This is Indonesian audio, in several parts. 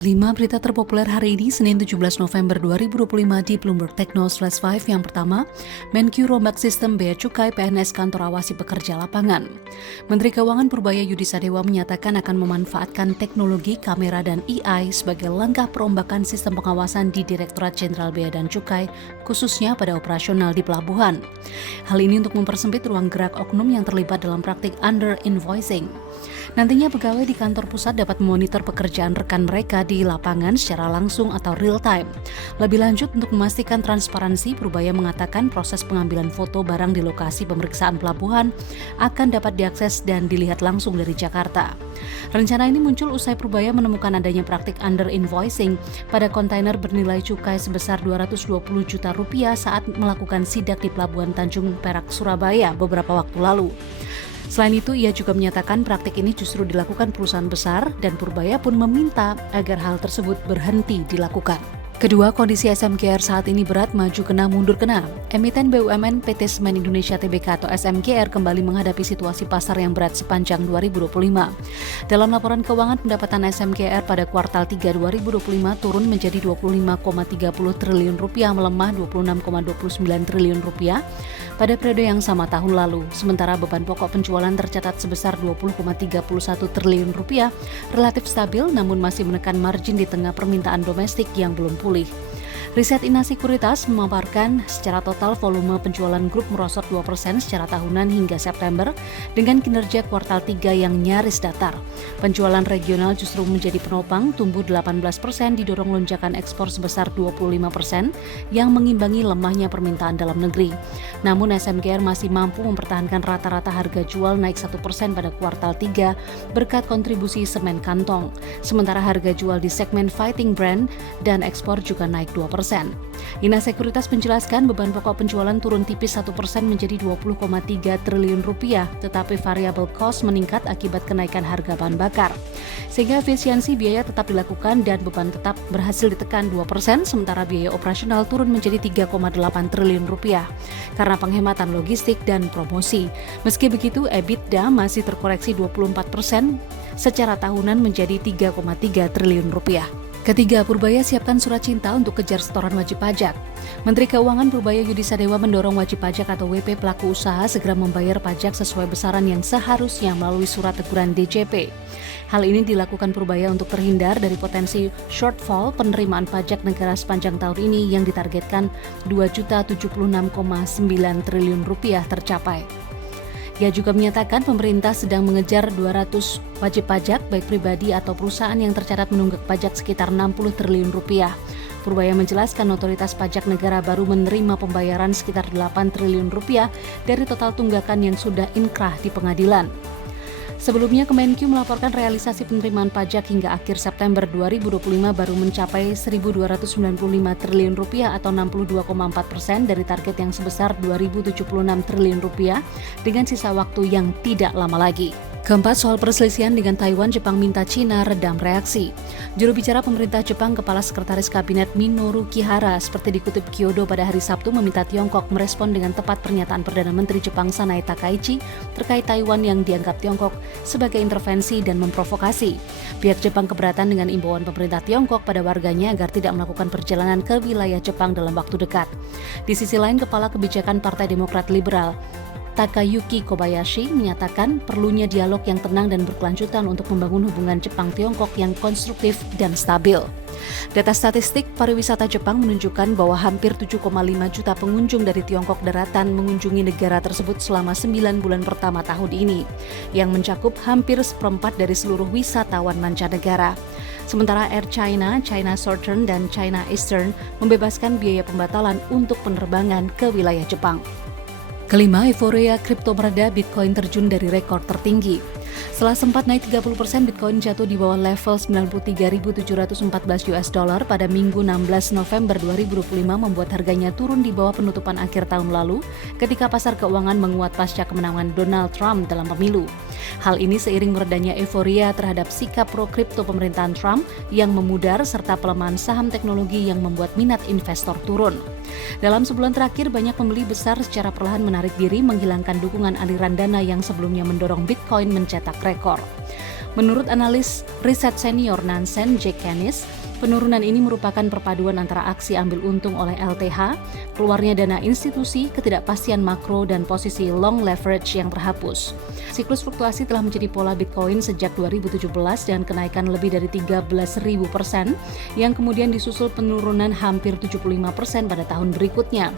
5 berita terpopuler hari ini, Senin 17 November 2025 di Bloomberg Techno/5 yang pertama, Menkyu rombak sistem bea cukai PNS kantor awasi pekerja lapangan. Menteri Keuangan Purbaya Yudi Sadewa menyatakan akan memanfaatkan teknologi kamera dan AI sebagai langkah perombakan sistem pengawasan di Direktorat Jenderal Bea dan Cukai, khususnya pada operasional di pelabuhan. Hal ini untuk mempersempit ruang gerak oknum yang terlibat dalam praktik under-invoicing. Nantinya pegawai di kantor pusat dapat memonitor pekerjaan rekan mereka di lapangan secara langsung atau real time. Lebih lanjut, untuk memastikan transparansi, Purbaya mengatakan proses pengambilan foto barang di lokasi pemeriksaan pelabuhan akan dapat diakses dan dilihat langsung dari Jakarta. Rencana ini muncul usai Purbaya menemukan adanya praktik under-invoicing pada kontainer bernilai cukai sebesar Rp220 juta saat melakukan sidak di Pelabuhan Tanjung Perak, Surabaya beberapa waktu lalu. Selain itu, ia juga menyatakan praktik ini justru dilakukan perusahaan besar dan Purbaya pun meminta agar hal tersebut berhenti dilakukan. Kedua, kondisi SMGR saat ini berat, maju kena mundur kena. Emiten BUMN PT Semen Indonesia Tbk atau SMGR kembali menghadapi situasi pasar yang berat sepanjang 2025. Dalam laporan keuangan, pendapatan SMGR pada kuartal 3 2025 turun menjadi Rp25,30 triliun, melemah Rp26,29 triliun pada periode yang sama tahun lalu. Sementara beban pokok penjualan tercatat sebesar Rp20,31 triliun, relatif stabil namun masih menekan margin di tengah permintaan domestik yang belum pulih. Riset Ina Sekuritas memaparkan secara total volume penjualan grup merosot 2% secara tahunan hingga September dengan kinerja kuartal 3 yang nyaris datar. Penjualan regional justru menjadi penopang, tumbuh 18% didorong lonjakan ekspor sebesar 25% yang mengimbangi lemahnya permintaan dalam negeri. Namun SMGR masih mampu mempertahankan rata-rata harga jual naik 1% pada kuartal 3 berkat kontribusi semen kantong. Sementara harga jual di segmen fighting brand dan ekspor juga naik 2%. Ina Sekuritas menjelaskan beban pokok penjualan turun tipis 1% menjadi Rp20,3 triliun, tetapi variable cost meningkat akibat kenaikan harga bahan bakar. Sehingga efisiensi biaya tetap dilakukan dan beban tetap berhasil ditekan 2%, sementara biaya operasional turun menjadi Rp3,8 triliun karena penghematan logistik dan promosi. Meski begitu, EBITDA masih terkoreksi 24% secara tahunan menjadi Rp3,3 triliun. Ketiga, Purbaya siapkan surat cinta untuk kejar setoran wajib pajak. Menteri Keuangan Purbaya Yudi Sadewa mendorong wajib pajak atau WP pelaku usaha segera membayar pajak sesuai besaran yang seharusnya melalui surat teguran DJP. Hal ini dilakukan Purbaya untuk terhindar dari potensi shortfall penerimaan pajak negara sepanjang tahun ini yang ditargetkan Rp2.076,9 triliun tercapai. Ia juga menyatakan pemerintah sedang mengejar 200 wajib pajak baik pribadi atau perusahaan yang tercatat menunggak pajak sekitar Rp60 triliun. Purbaya menjelaskan otoritas pajak negara baru menerima pembayaran sekitar Rp8 triliun dari total tunggakan yang sudah inkrah di pengadilan. Sebelumnya, Kemenkyu melaporkan realisasi penerimaan pajak hingga akhir September 2025 baru mencapai Rp1.295 triliun atau 62,4% dari target yang sebesar Rp2.076 triliun dengan sisa waktu yang tidak lama lagi. Keempat, soal perselisihan dengan Taiwan, Jepang minta Cina redam reaksi. Juru bicara pemerintah Jepang, Kepala Sekretaris Kabinet Minoru Kihara, seperti dikutip Kyodo pada hari Sabtu, meminta Tiongkok merespon dengan tepat pernyataan Perdana Menteri Jepang Sanae Takaichi terkait Taiwan yang dianggap Tiongkok sebagai intervensi dan memprovokasi. Pihak Jepang keberatan dengan imbauan pemerintah Tiongkok pada warganya agar tidak melakukan perjalanan ke wilayah Jepang dalam waktu dekat. Di sisi lain, Kepala Kebijakan Partai Demokrat Liberal Takayuki Kobayashi menyatakan perlunya dialog yang tenang dan berkelanjutan untuk membangun hubungan Jepang-Tiongkok yang konstruktif dan stabil. Data statistik pariwisata Jepang menunjukkan bahwa hampir 7,5 juta pengunjung dari Tiongkok daratan mengunjungi negara tersebut selama 9 bulan pertama tahun ini, yang mencakup hampir seperempat dari seluruh wisatawan mancanegara. Sementara Air China, China Southern, dan China Eastern membebaskan biaya pembatalan untuk penerbangan ke wilayah Jepang. Kelima, euforia kripto mereda, Bitcoin terjun dari rekor tertinggi. Setelah sempat naik 30%, Bitcoin jatuh di bawah level $93.714 pada Minggu 16 November 2025 membuat harganya turun di bawah penutupan akhir tahun lalu ketika pasar keuangan menguat pasca kemenangan Donald Trump dalam pemilu. Hal ini seiring meredanya euforia terhadap sikap pro-kripto pemerintahan Trump yang memudar serta pelemahan saham teknologi yang membuat minat investor turun. Dalam sebulan terakhir, banyak pembeli besar secara perlahan menarik diri menghilangkan dukungan aliran dana yang sebelumnya mendorong Bitcoin mencetak rekor. Menurut analis riset senior Nansen, Jack Canis, penurunan ini merupakan perpaduan antara aksi ambil untung oleh LTH, keluarnya dana institusi, ketidakpastian makro, dan posisi long leverage yang terhapus. Siklus fluktuasi telah menjadi pola Bitcoin sejak 2017 dan kenaikan lebih dari 13.000%, yang kemudian disusul penurunan hampir 75% pada tahun berikutnya.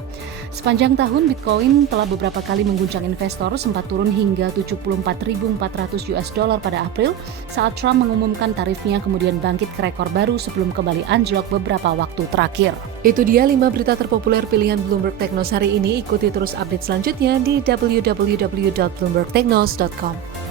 Sepanjang tahun, Bitcoin telah beberapa kali mengguncang investor, sempat turun hingga 74.400 US dollar pada April, saat Trump mengumumkan tarifnya, kemudian bangkit ke rekor baru sebelum kembali anjlok beberapa waktu terakhir. Itu dia 5 berita terpopuler pilihan Bloomberg Technos hari ini. Ikuti terus update selanjutnya di www.bloombergtechnos.com.